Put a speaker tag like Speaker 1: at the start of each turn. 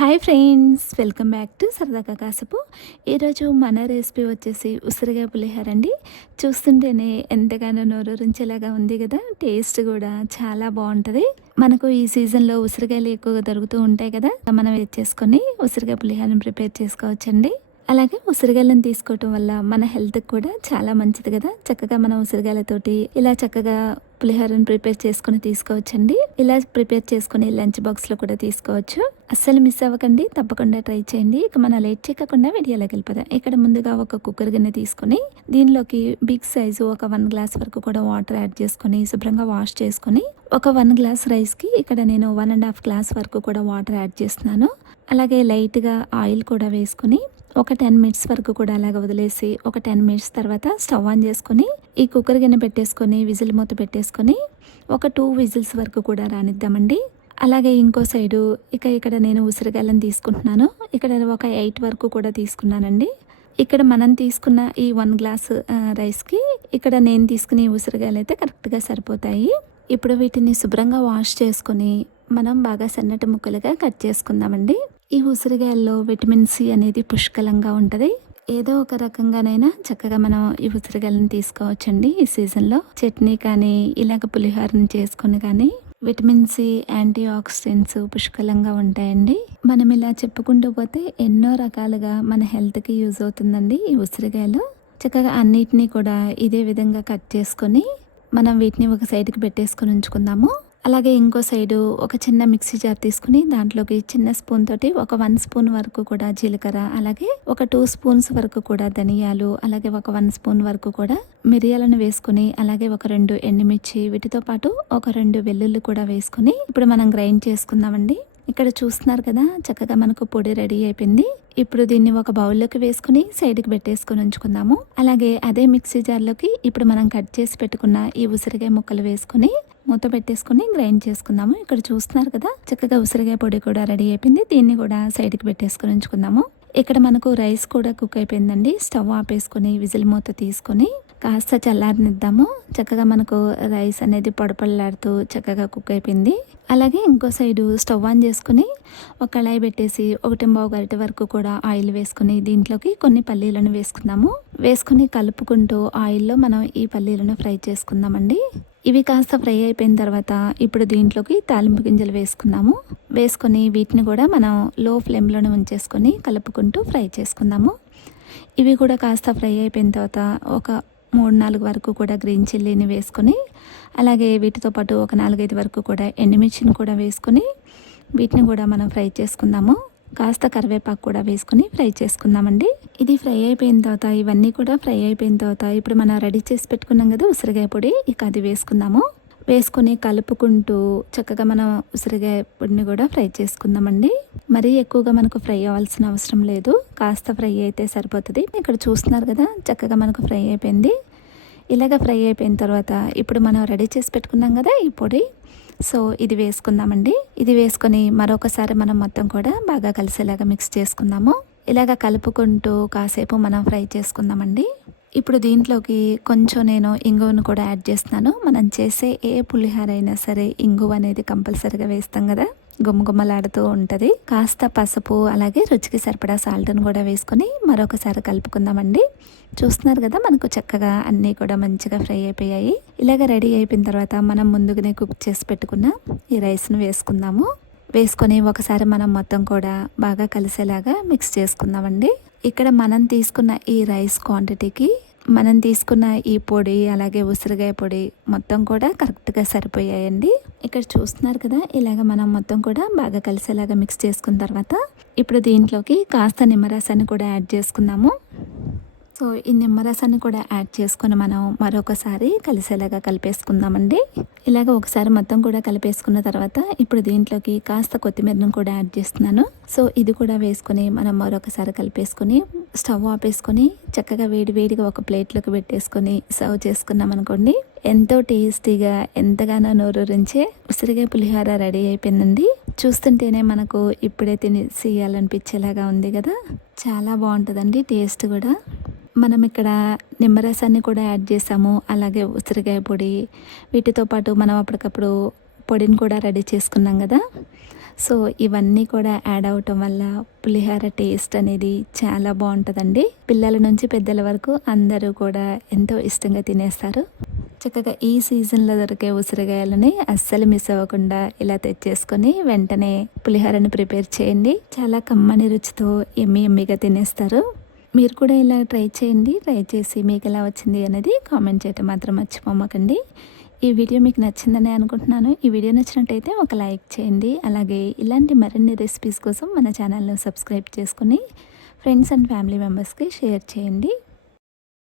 Speaker 1: Hi friends welcome back to సరదాగా కాసపు ఈరోజు మన రెసిపీ వచ్చేసి ఉసిరిగా పులిహోర అండి చూస్తుంటేనే ఎంతగానో నోరూరించేలాగా ఉంది కదా టేస్ట్ కూడా చాలా బాగుంటుంది. మనకు ఈ సీజన్లో ఉసిరికాయలు ఎక్కువగా దొరుకుతూ ఉంటాయి కదా మనం చేసుకొని ఉసిరికాయ పులిహోరని ప్రిపేర్ చేసుకోవచ్చండి. అలాగే ఉసిరిగాయలను తీసుకోవటం వల్ల మన హెల్త్కి కూడా చాలా మంచిది కదా. చక్కగా మనం ఉసిరిగాయలతోటి ఇలా చక్కగా పులిహోరను ప్రిపేర్ చేసుకుని తీసుకోవచ్చండి. ఇలా ప్రిపేర్ చేసుకుని లంచ్ బాక్స్లో కూడా తీసుకోవచ్చు. అస్సలు మిస్ అవ్వకండి. తప్పకుండా ట్రై చేయండి. ఇక మనం లేట్ చేయకుండా వీడియోలోకి వెళ్ళిపోదాం. ఇక్కడ ముందుగా ఒక కుక్కర్ గిన్నె తీసుకుని దీనిలోకి బిగ్ సైజు ఒక వన్ గ్లాస్ వరకు కూడా వాటర్ యాడ్ చేసుకుని శుభ్రంగా వాష్ చేసుకుని ఒక వన్ గ్లాస్ రైస్కి ఇక్కడ నేను వన్ అండ్ హాఫ్ గ్లాస్ వరకు కూడా వాటర్ యాడ్ చేస్తున్నాను. అలాగే లైట్గా ఆయిల్ కూడా వేసుకుని ఒక టెన్ మినిట్స్ వరకు కూడా అలాగ వదిలేసి ఒక టెన్ మినిట్స్ తర్వాత స్టవ్ ఆన్ చేసుకొని ఈ కుక్కర్ గిన్నె పెట్టేసుకొని విజిల్ మూత పెట్టేసుకొని ఒక టూ విజిల్స్ వరకు కూడా రానిద్దామండి. అలాగే ఇంకో సైడు ఇక ఇక్కడ నేను ఉసిరికాయలను తీసుకుంటున్నాను. ఇక్కడ ఒక ఎయిట్ వరకు కూడా తీసుకున్నానండి. ఇక్కడ మనం తీసుకున్న ఈ వన్ గ్లాస్ రైస్కి ఇక్కడ నేను తీసుకునే ఉసిరికాయలు అయితే కరెక్ట్గా సరిపోతాయి. ఇప్పుడు వీటిని శుభ్రంగా వాష్ చేసుకొని మనం బాగా సన్నటి ముక్కలుగా కట్ చేసుకుందామండి. ఈ ఉసిరికాయల్లో విటమిన్ సి అనేది పుష్కలంగా ఉంటుంది. ఏదో ఒక రకంగానైనా చక్కగా మనం ఈ ఉసిరికాయలను తీసుకోవచ్చండి ఈ సీజన్లో. చట్నీ కానీ ఇలాగ పులిహోరని చేసుకుని కానీ విటమిన్ సి యాంటీ ఆక్సిడెంట్స్ పుష్కలంగా ఉంటాయండి. మనం ఇలా చెప్పుకుంటూ పోతే ఎన్నో రకాలుగా మన హెల్త్కి యూజ్ అవుతుందండి ఈ ఉసిరికాయలు చక్కగా అన్నిటినీ కూడా ఇదే విధంగా కట్ చేసుకొని మనం వీటిని ఒక సైడ్కి పెట్టేసుకొని ఉంచుకుందాము. అలాగే ఇంకో సైడు ఒక చిన్న మిక్సీ జార్ తీసుకుని దాంట్లోకి చిన్న స్పూన్ తోటి ఒక వన్ స్పూన్ వరకు కూడా జీలకర్ర అలాగే ఒక టూ స్పూన్స్ వరకు కూడా ధనియాలు అలాగే ఒక వన్ స్పూన్ వరకు కూడా మిరియాలను వేసుకుని అలాగే ఒక రెండు ఎండుమిర్చి వీటితో పాటు ఒక రెండు వెల్లుల్లి కూడా వేసుకుని ఇప్పుడు మనం గ్రైండ్ చేసుకుందామండి. ఇక్కడ చూస్తున్నారు కదా చక్కగా మనకు పొడి రెడీ అయిపోయింది. ఇప్పుడు దీన్ని ఒక బౌల్లోకి వేసుకుని సైడ్కి పెట్టేసుకుని ఉంచుకుందాము. అలాగే అదే మిక్సీ జార్లోకి ఇప్పుడు మనం కట్ చేసి పెట్టుకున్న ఈ ఉసిరికాయ ముక్కలు వేసుకుని మూత పెట్టేసుకుని గ్రైండ్ చేసుకుందాము. ఇక్కడ చూస్తున్నారు కదా చక్కగా ఉసిరికాయ పొడి కూడా రెడీ అయిపోయింది. దీన్ని కూడా సైడ్కి పెట్టేసుకుని ఉంచుకుందాము. ఇక్కడ మనకు రైస్ కూడా కుక్ అయిపోయిందండి. స్టవ్ ఆపేసుకొని విజిల్ మూత తీసుకొని కాస్త చల్లారనిద్దాము. చక్కగా మనకు రైస్ అనేది పొడపడలాడుతూ చక్కగా కుక్ అయిపోయింది. అలాగే ఇంకో సైడు స్టవ్ ఆన్ చేసుకుని ఒక కళాయి పెట్టేసి ఒకటి బావు గరిటె వరకు కూడా ఆయిల్ వేసుకుని దీంట్లోకి కొన్ని పల్లీలను వేసుకుందాము. వేసుకుని కలుపుకుంటూ ఆయిల్లో మనం ఈ పల్లీలను ఫ్రై చేసుకుందామండి. ఇవి కాస్త ఫ్రై అయిపోయిన తర్వాత ఇప్పుడు దీంట్లోకి తాలింపు గింజలు వేసుకుందాము వేసుకొని వీటిని కూడా మనం లో ఫ్లేమ్లోనే ఉంచేసుకొని కలుపుకుంటూ ఫ్రై చేసుకుందాము. ఇవి కూడా కాస్త ఫ్రై అయిపోయిన తర్వాత ఒక మూడు నాలుగు వరకు కూడా గ్రీన్ చిల్లీని వేసుకొని అలాగే వీటితో పాటు ఒక నాలుగైదు వరకు కూడా ఎండుమిర్చిని కూడా వేసుకొని వీటిని కూడా మనం ఫ్రై చేసుకుందాము. కాస్త కరివేపాకు కూడా వేసుకుని ఫ్రై చేసుకుందామండి. ఇది ఫ్రై అయిపోయిన తర్వాత ఇవన్నీ కూడా ఫ్రై అయిపోయిన తర్వాత ఇప్పుడు మనం రెడీ చేసి పెట్టుకున్నాం కదా ఉసిరికాయ పొడి ఇక అది వేసుకుందాము. వేసుకొని కలుపుకుంటూ చక్కగా మనం ఉసిరికాయ పొడిని కూడా ఫ్రై చేసుకుందామండి. మరీ ఎక్కువగా మనకు ఫ్రై అవ్వాల్సిన అవసరం లేదు. కాస్త ఫ్రై అయితే సరిపోతుంది. ఇక్కడ చూస్తున్నారు కదా చక్కగా మనకు ఫ్రై అయిపోయింది. ఇలాగ ఫ్రై అయిపోయిన తర్వాత ఇప్పుడు మనం రెడీ చేసి పెట్టుకున్నాం కదా ఈ పొడి సో ఇది వేసుకుందామండి. ఇది వేసుకొని మరొకసారి మనం మొత్తం కూడా బాగా కలిసేలాగా మిక్స్ చేసుకుందాము. ఇలాగ కలుపుకుంటూ కాసేపు మనం ఫ్రై చేసుకుందామండి. ఇప్పుడు దీంట్లోకి కొంచెం నేను ఇంగువను కూడా యాడ్ చేస్తున్నాను. మనం చేసే ఏ పులిహార అయినా సరే ఇంగువ అనేది కంపల్సరీగా వేస్తాం కదా. గుమ్మగుమ్మలాడుతూ ఉంటుంది. కాస్త పసుపు అలాగే రుచికి సరిపడా సాల్ట్ను కూడా వేసుకొని మరొకసారి కలుపుకుందామండి. చూస్తున్నారు కదా మనకు చక్కగా అన్నీ కూడా మంచిగా ఫ్రై అయిపోయాయి. ఇలాగ రెడీ అయిపోయిన తర్వాత మనం ముందుగానే కుక్ చేసి పెట్టుకున్న ఈ రైస్ను వేసుకుందాము. వేసుకొని ఒకసారి మనం మొత్తం కూడా బాగా కలిసేలాగా మిక్స్ చేసుకుందామండి. ఇక్కడ మనం తీసుకున్న ఈ రైస్ క్వాంటిటీకి మనం తీసుకున్న ఈ పొడి అలాగే ఉసిరికాయ పొడి మొత్తం కూడా కరెక్ట్గా సరిపోయాయండి. ఇక్కడ చూస్తున్నారు కదా ఇలాగ మనం మొత్తం కూడా బాగా కలిసేలాగా మిక్స్ చేసుకున్న తర్వాత ఇప్పుడు దీంట్లోకి కాస్త నిమ్మరసాన్ని కూడా యాడ్ చేసుకుందాము. సో ఈ నిమ్మరసాన్ని కూడా యాడ్ చేసుకొని మనం మరొకసారి కలిసేలాగా కలిపేసుకుందామండి. ఇలాగ ఒకసారి మొత్తం కూడా కలిపేసుకున్న తర్వాత ఇప్పుడు దీంట్లోకి కాస్త కొత్తిమీరను కూడా యాడ్ చేస్తున్నాను. సో ఇది కూడా వేసుకొని మనం మరొకసారి కలిపేసుకొని స్టవ్ ఆపేసుకొని చక్కగా వేడి వేడిగా ఒక ప్లేట్లోకి పెట్టేసుకొని సర్వ్ చేసుకున్నాం అనుకోండి. ఎంతో టేస్టీగా ఎంతగానో నోరూరించే ఉసిరిగా పులిహోర రెడీ అయిపోయిందండి. చూస్తుంటేనే మనకు ఇప్పుడే తినేసేయాలనిపించేలాగా ఉంది కదా. చాలా బాగుంటుందండి టేస్ట్ కూడా. మనం ఇక్కడ నిమ్మరసాన్ని కూడా యాడ్ చేసాము. అలాగే ఉసిరికాయ పొడి వీటితో పాటు మనం అప్పటికప్పుడు పొడిని కూడా రెడీ చేసుకున్నాం కదా. సో ఇవన్నీ కూడా యాడ్ అవటం వల్ల పులిహోర టేస్ట్ అనేది చాలా బాగుంటుందండి. పిల్లల నుంచి పెద్దల వరకు అందరూ కూడా ఎంతో ఇష్టంగా తినేస్తారు. చక్కగా ఈ సీజన్లో దొరికే ఉసిరికాయలని అస్సలు మిస్ అవ్వకుండా ఇలా తెచ్చేసుకొని వెంటనే పులిహోరను ప్రిపేర్ చేయండి. చాలా కమ్మని రుచితో ఎమ్మి ఎమ్మిగా తినేస్తారు. మీరు కూడా ఇలా ట్రై చేయండి ట్రై చేసి మీకు ఎలా వచ్చింది అనేది కామెంట్ చేయటం మాత్రం మర్చిపోమకండి. ఈ వీడియో మీకు నచ్చిందని అనుకుంటున్నాను. ఈ వీడియో నచ్చినట్టయితే ఒక లైక్ చేయండి. అలాగే ఇలాంటి మరిన్ని రెసిపీస్ కోసం మన ఛానల్ను సబ్స్క్రైబ్ చేసుకుని ఫ్రెండ్స్ అండ్ ఫ్యామిలీ మెంబర్స్కి షేర్ చేయండి.